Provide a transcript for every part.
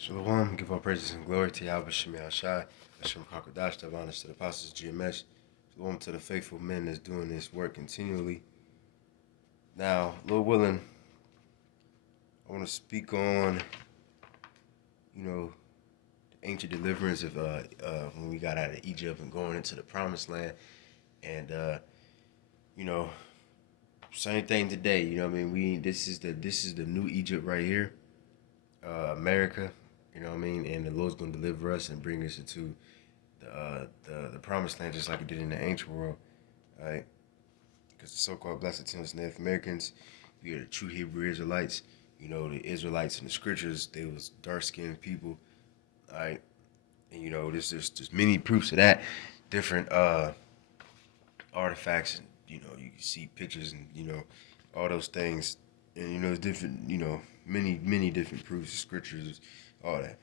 Shalom, give all praises and glory to Yahweh Shemi Shai, Hashem Kakadash, honors to the apostles GMS. Shalom to the faithful men that's doing this work continually. Now, Lord willing, I want to speak on, the ancient deliverance of when we got out of Egypt and going into the promised land. And same thing today, this is the new Egypt right here. America, and the Lord's gonna deliver us and bring us into the promised land just like it did in the ancient world, right? Because the so-called blessed tenants, Native Americans, we are the true Hebrew Israelites. The Israelites in the scriptures, they was dark-skinned people, right? And there's many proofs of that, different artifacts, and you can see pictures and all those things, and it's different, many different proofs, scriptures, all that,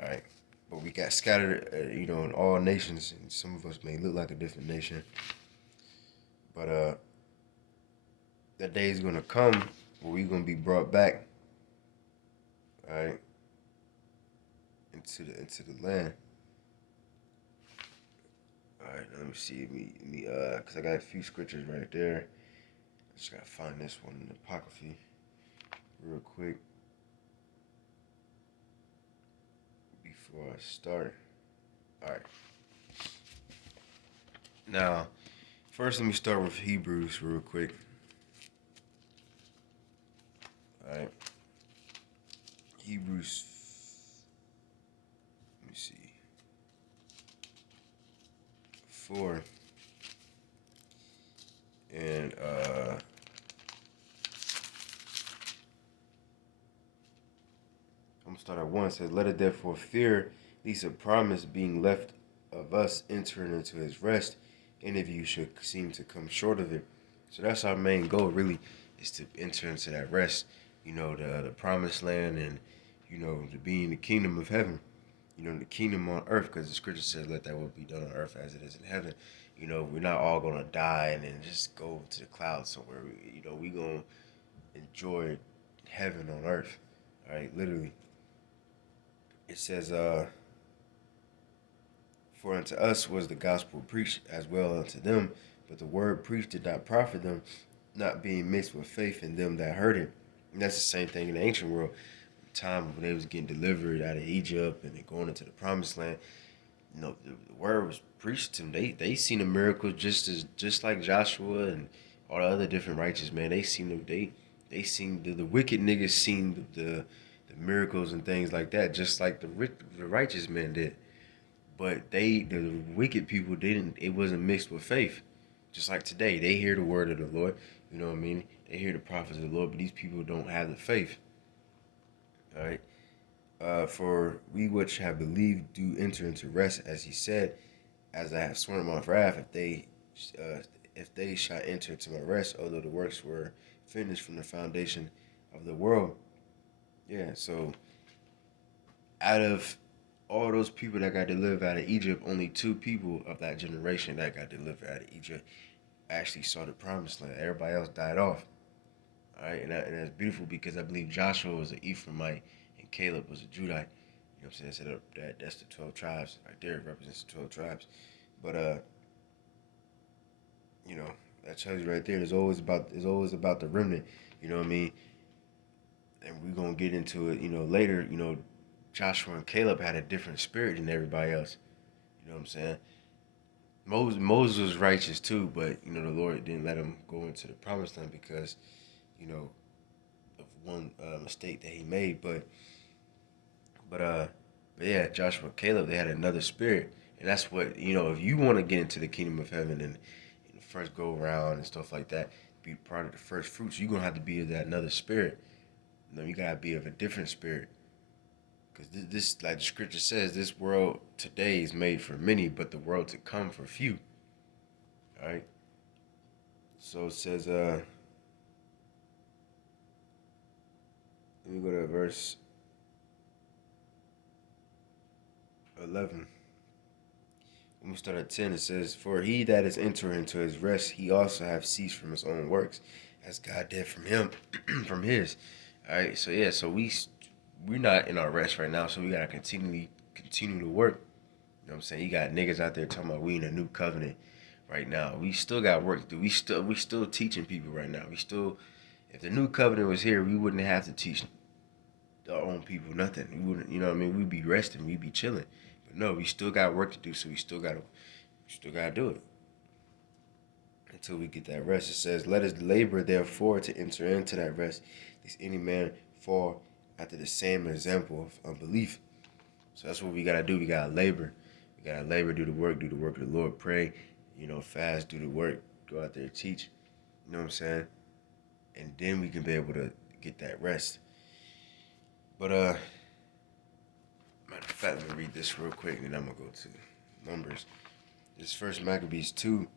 all right. But we got scattered, in all nations, and some of us may look like a different nation, but that day is gonna come where we gonna be brought back, all right, into the land. All right, let me see. Cause I got a few scriptures right there. I just gotta find this one in the Apocryphy real quick before I start. All right. Now, first let me start with Hebrews real quick. All right. Hebrews. Let me see. 4. And I'm gonna start at 1. It says, "Let it therefore fear, lest a promise being left of us entering into his rest, any of you should seem to come short of it." So that's our main goal, really, is to enter into that rest, the promised land, and to be in the kingdom of heaven, the kingdom on earth, because the scripture says, "Let that will be done on earth as it is in heaven." We're not all gonna die and then just go to the clouds somewhere. We gonna enjoy heaven on earth, all right, literally. It says, "For unto us was the gospel preached as well unto them, but the word preached did not profit them, not being mixed with faith in them that heard it." And that's the same thing in the ancient world. The time when they was getting delivered out of Egypt and they going into the promised land, the word was preached to them. They seen the miracles just like Joshua and all the other different righteous men. They seen them. They seen the wicked niggas seen the miracles and things like that, just like the righteous men did. But the wicked people didn't. It wasn't mixed with faith. Just like today, they hear the word of the Lord. You know what I mean? They hear the prophets of the Lord, but these people don't have the faith. All right. For we which have believed do enter into rest, as he said, "As I have sworn in my wrath, if they shall enter into my rest, although the works were finished from the foundation of the world." Yeah. So out of all those people that got delivered out of Egypt, only 2 people of that generation that got delivered out of Egypt actually saw the promised land. Everybody else died off. All right, and that's beautiful because I believe Joshua was an Ephraimite and Caleb was a Judite. You know what I'm saying? So that's the 12 tribes right there. It represents the 12 tribes. But you know, that tells you right there. It's always about the remnant. You know what I mean? And we're gonna get into it. Later. Joshua and Caleb had a different spirit than everybody else. You know what I'm saying? Moses was righteous too, but the Lord didn't let him go into the promised land because you know of one mistake that he made. But uh, but yeah, Joshua and Caleb, they had another spirit, and that's what if you want to get into the kingdom of heaven and first go around and stuff like that, be part of the first fruits, you're gonna have to be of that another spirit. You gotta be of a different spirit. Because this, like the scripture says, this world today is made for many, but the world to come for few. All right. So it says, let me go to verse 11. When we start at 10, it says, "For he that is entering into his rest, he also have ceased from his own works, as God did from him, from his." All right. So yeah. So we're not in our rest right now, so we gotta continue to work. You know what I'm saying? You got niggas out there talking about we in a new covenant right now. We still got work to do. We still teaching people right now. We still, if the new covenant was here, we wouldn't have to teach our own people nothing. We wouldn't, you know what I mean? We'd be resting, we'd be chilling. But no, we still got work to do, so we still gotta do it until we get that rest. It says, "Let us labor therefore to enter into that rest, lest any man fall after the same example of unbelief." So that's what we gotta do. We gotta labor. We gotta labor, do the work of the Lord, pray, fast, do the work, go out there teach. You know what I'm saying? And then we can be able to get that rest. But matter of fact, let me read this real quick, and then I'm gonna go to Numbers. This First Maccabees 2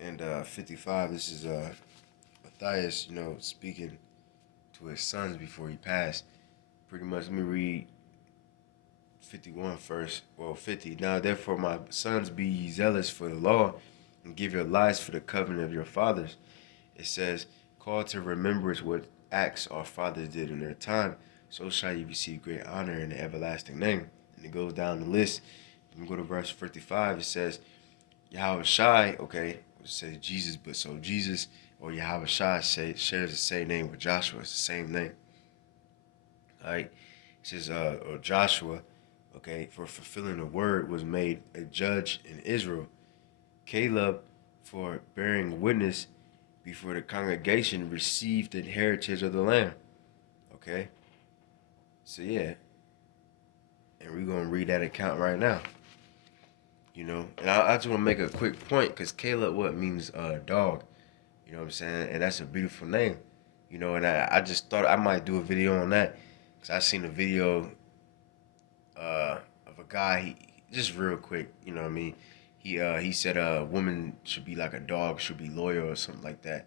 and 55. This is Matthias, speaking to his sons before he passed. Pretty much, let me read 51 first. Well, 50. "Now therefore, my sons, be ye zealous for the law, and give your lives for the covenant of your fathers." It says, "Call to remembrance what acts our fathers did in their time, so shall you receive great honor in the everlasting name." And it goes down the list. When we go to verse 55, it says, Yahweh Shai, okay, it says Jesus, but so Jesus or Yahweh Shai shares the same name with Joshua. It's the same name. All right. It says, or Joshua, okay, for fulfilling the word was made a judge in Israel. Caleb, for bearing witness before the congregation, received the heritage of the land. Okay. So yeah. And we're going to read that account right now. And I just want to make a quick point because Caleb, what means dog. You know what I'm saying? And that's a beautiful name. And I just thought I might do a video on that because I seen a video of a guy, just real quick, you know what I mean? He said a woman should be like a dog, should be loyal or something like that.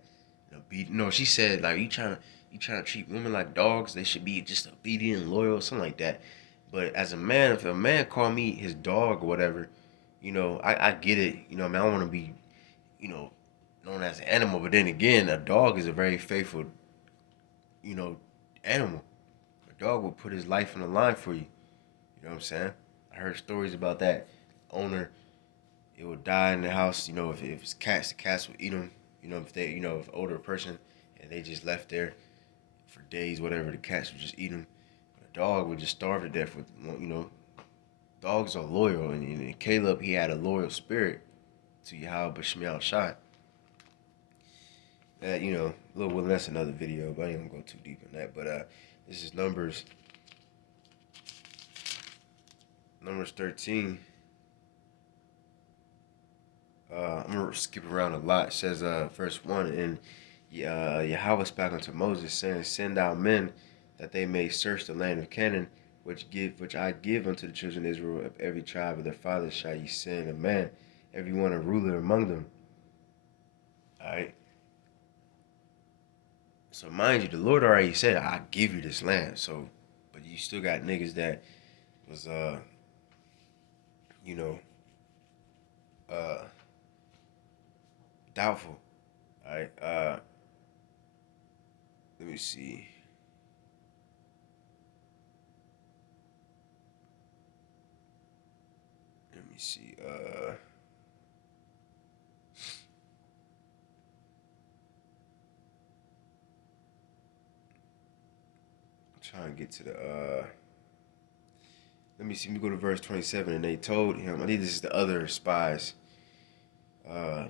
She said like you trying to treat women like dogs, they should be just obedient and loyal, something like that. But as a man, if a man call me his dog or whatever, I get it. I mean, I don't want to be, you know, known as an animal. But then again, a dog is a very faithful, you know, animal. A dog will put his life on the line for you. You know what I'm saying? I heard stories about that owner. It would die in the house. If it's cats, the cats would eat them. If older person and they just left there for days, whatever, the cats would just eat them. A dog would just starve to death dogs are loyal, and Caleb, he had a loyal spirit to Yahweh B'Shmiel Shai. A little well, that's another video, but I ain't gonna go too deep in that. But this is Numbers 13. I'm gonna skip around a lot. It says verse 1, and Yahweh spake unto Moses, saying, "Send out men that they may search the land of Canaan, which I give unto the children of Israel. Of every tribe of their fathers shall ye send a man, every one a ruler among them." Alright. So mind you, the Lord already said, "I give you this land." So, but you still got niggas that was you know, uh doubtful. Alright. Let me see. Let me see. Trying to get to the let me see. Let me go to verse 27. And they told him, I think this is the other spies.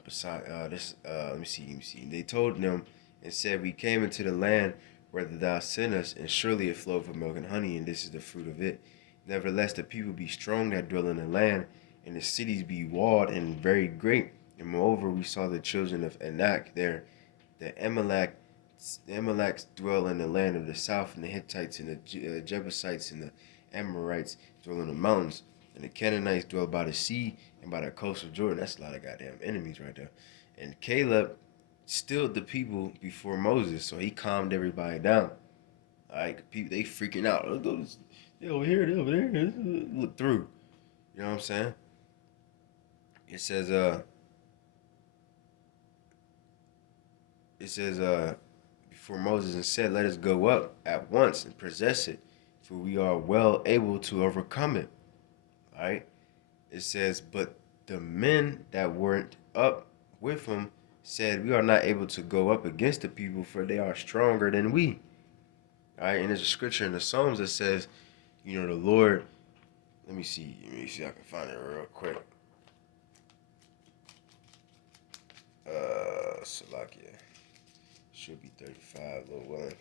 Beside this, let me see. They told them and said, "We came into the land where thou sent us, and surely it flowed for milk and honey, and this is the fruit of it. Nevertheless, the people be strong that dwell in the land, and the cities be walled and very great. And moreover, we saw the children of Anak there, the Amalekites dwell in the land of the south, and the Hittites and the Jebusites and the Amorites dwell in the mountains, and the Canaanites dwell by the sea and by the coast of Jordan." That's a lot of goddamn enemies right there. And Caleb stilled the people before Moses, so he calmed everybody down. Like people, they freaking out. They over here, they over there. Look through. You know what I'm saying? It says, before Moses and said, "Let us go up at once and possess it." for we are well able to overcome it. All right. It says, but the men that weren't up with him said, we are not able to go up against the people, for they are stronger than we. All right. And there's a scripture in the Psalms that says, the Lord. Let me see. If I can find it real quick. Salakia. Should be 35, Lord willing.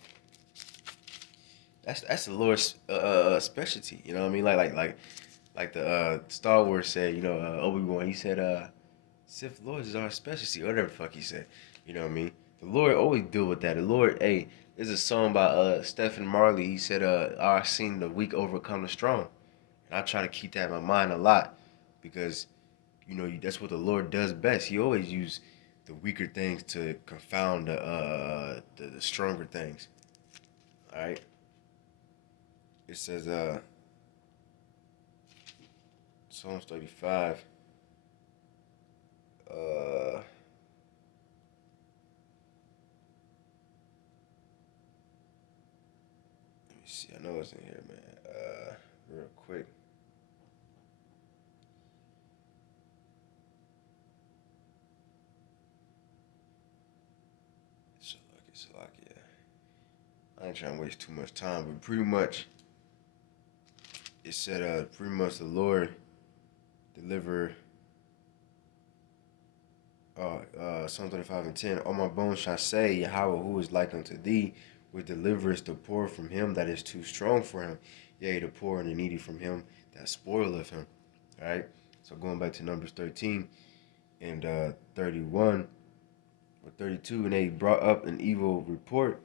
That's the Lord's specialty. You know what I mean? Like the Star Wars said. Obi-Wan. He said, Sith Lords is our specialty. Whatever the fuck he said. You know what I mean? The Lord always deal with that. The Lord, hey, there's a song by Stephen Marley. He said, I've seen the weak overcome the strong. And I try to keep that in my mind a lot because, that's what the Lord does best. He always use the weaker things to confound the stronger things. All right. It says, Psalms 35. Let me see. I know it's in here, man. Real quick. Salakia. I ain't trying to waste too much time, but pretty much it said pretty much the Lord deliver Psalm 35:10. All my bones shall say, Yahweh, who is like unto thee, which deliverest the poor from him that is too strong for him, yea, the poor and the needy from him that spoileth him. All right. So going back to Numbers 13 and 31 or 32, and they brought up an evil report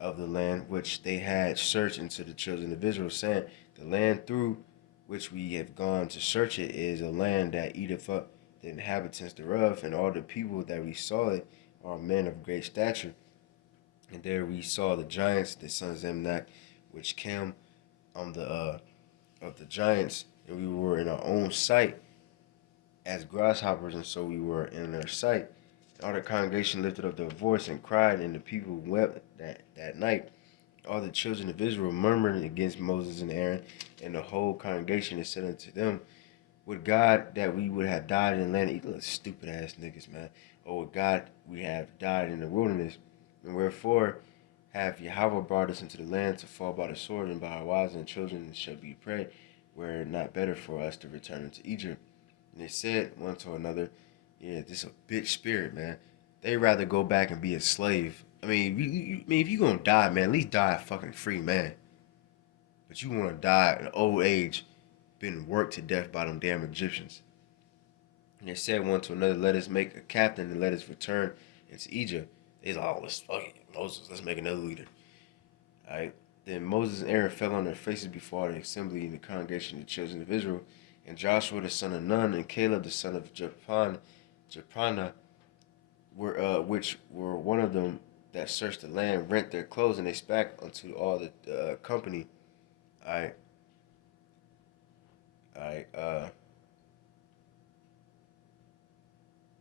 of the land which they had searched into the children of Israel, saying, the land through which we have gone to search it is a land that eateth up the inhabitants thereof, and all the people that we saw it are men of great stature. And there we saw the giants, the sons of Emnak, which came on the of the giants, and we were in our own sight as grasshoppers, and so we were in their sight. All the congregation lifted up their voice and cried, and the people wept that night. All the children of Israel murmured against Moses and Aaron, and the whole congregation said unto them, would God that we would have died in the land. You little stupid ass niggas, man. Or would God we have died in the wilderness. And wherefore have Yahweh brought us into the land to fall by the sword, and by our wives and children shall be prey. Were it not better for us to return into Egypt? And they said one to another, yeah, this is a bitch spirit, man. They rather go back and be a slave. I mean, if you gonna die, man, at least die a fucking free man. But you want to die in old age, been worked to death by them damn Egyptians. And they said one to another, let us make a captain and let us return into Egypt. They like, oh, let's fuck it, Moses, let's make another leader. All right. Then Moses and Aaron fell on their faces before the assembly and the congregation of the children of Israel. And Joshua the son of Nun and Caleb the son of Jephunneh, which were one of them that searched the land, rent their clothes, and they spake unto all the company. All right.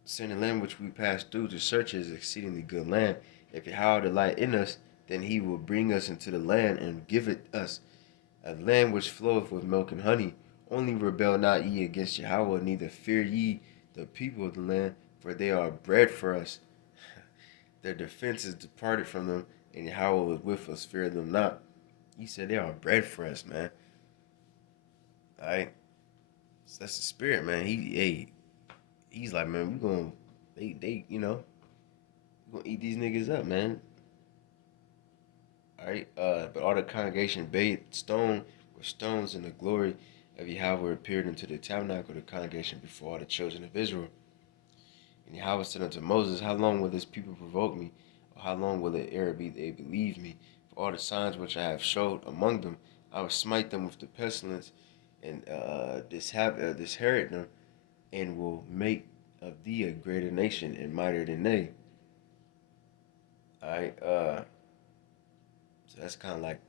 Saying the land which we passed through to search is exceedingly good land. If Yahweh delight in us, then he will bring us into the land and give it us, a land which floweth with milk and honey. Only rebel not ye against Yahweh, neither fear ye the people of the land, for they are bread for us. Their defense is departed from them, and Yahweh was with us, fear them not. He said they are bread for us, man. All right. So that's the spirit, man. He's like, man, we gonna we gonna eat these niggas up, man. All right. But all the congregation bathed stone with stones, and the glory of Yahweh appeared into the tabernacle of the congregation before all the children of Israel. And Yahweh said unto Moses, how long will this people provoke me? Or how long will it ere they believe me? For all the signs which I have showed among them, I will smite them with the pestilence, and disherit them, and will make of thee a greater nation and mightier than they. Alright, so that's kind of like,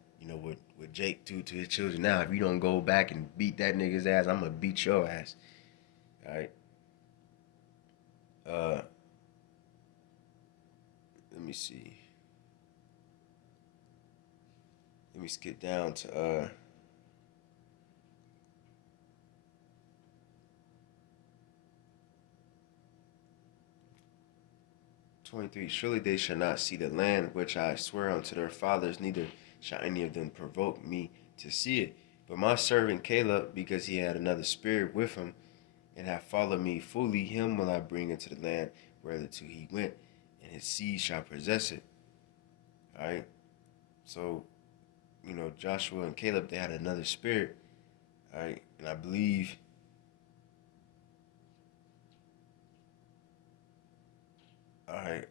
what Jake do to his children now. If you don't go back and beat that nigga's ass, I'm gonna beat your ass. Alright. Let me see. Let me skip down to 23. Surely they shall not see the land which I swear unto their fathers, neither shall any of them provoke me to see it. But my servant Caleb, because he had another spirit with him, and hath followed me fully, him will I bring into the land whereto he went, and his seed shall possess it. All right. So, Joshua and Caleb, they had another spirit. All right. And I believe, all right,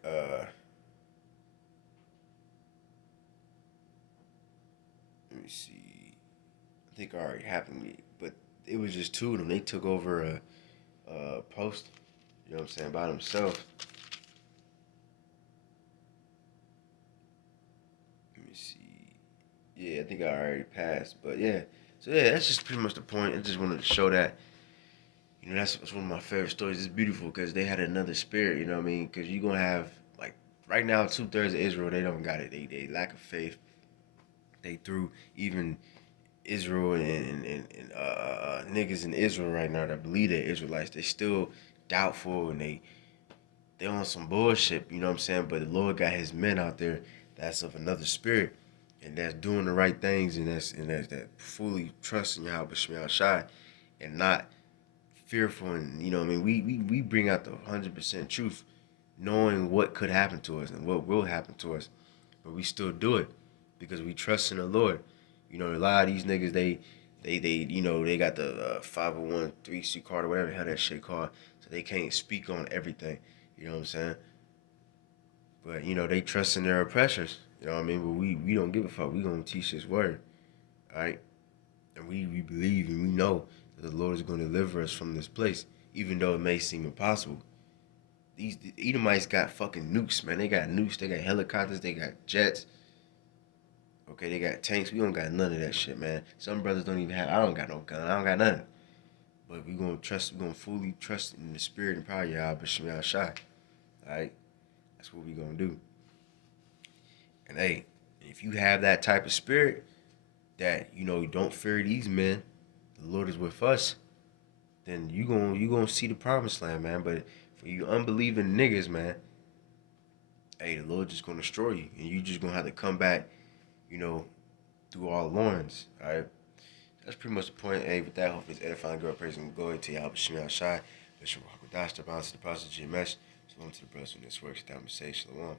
let me see. I think it already happened, but it was just two of them. They took over a post, you know what I'm saying, by themselves. Let me see. Yeah, I think I already passed, but yeah. So yeah, that's just pretty much the point. I just wanted to show that, that's one of my favorite stories. It's beautiful because they had another spirit, you know what I mean? Because you're gonna have like right now 2/3 of Israel, they don't got it. They lack of faith. They threw even Israel and niggas in Israel right now that believe they're Israelites. They still doubtful and they on some bullshit, you know what I'm saying? But the Lord got his men out there that's of another spirit and that's doing the right things and that's that fully trusting Yahweh Shemel Shai and not fearful. And you know what I mean, we bring out the 100% truth, knowing what could happen to us and what will happen to us, but we still do it because we trust in the Lord. A lot of these niggas, they got the 501(c)(3) card or whatever the hell that shit called, so they can't speak on everything. You know what I'm saying? But they trust in their oppressors. You know what I mean? But we don't give a fuck. We gonna teach His word, all right? And we believe and we know that the Lord is gonna deliver us from this place, even though it may seem impossible. These Edomites got fucking nukes, man. They got nukes. They got helicopters. They got jets. Okay, they got tanks. We don't got none of that shit, man. Some brothers don't even have. I don't got no gun. I don't got nothing. But we gonna trust. We gonna fully trust in the spirit and power of Yahweh Shemel Shai. All right, that's what we gonna do. And hey, if you have that type of spirit that you don't fear these men, the Lord is with us. Then you gonna see the promised land, man. But for you unbelieving niggas, man, hey, the Lord just gonna destroy you, and you just gonna have to come back, you know, through all Lawrence. All right. That's pretty much the point. Hey, with that, hopefully it's edifying, girl, praising, glory to Yahweh Shemel Shai. Let's rock with Dash, the bounce to the process, GMS. Shalom to the brothers when this works. Down say Shalom.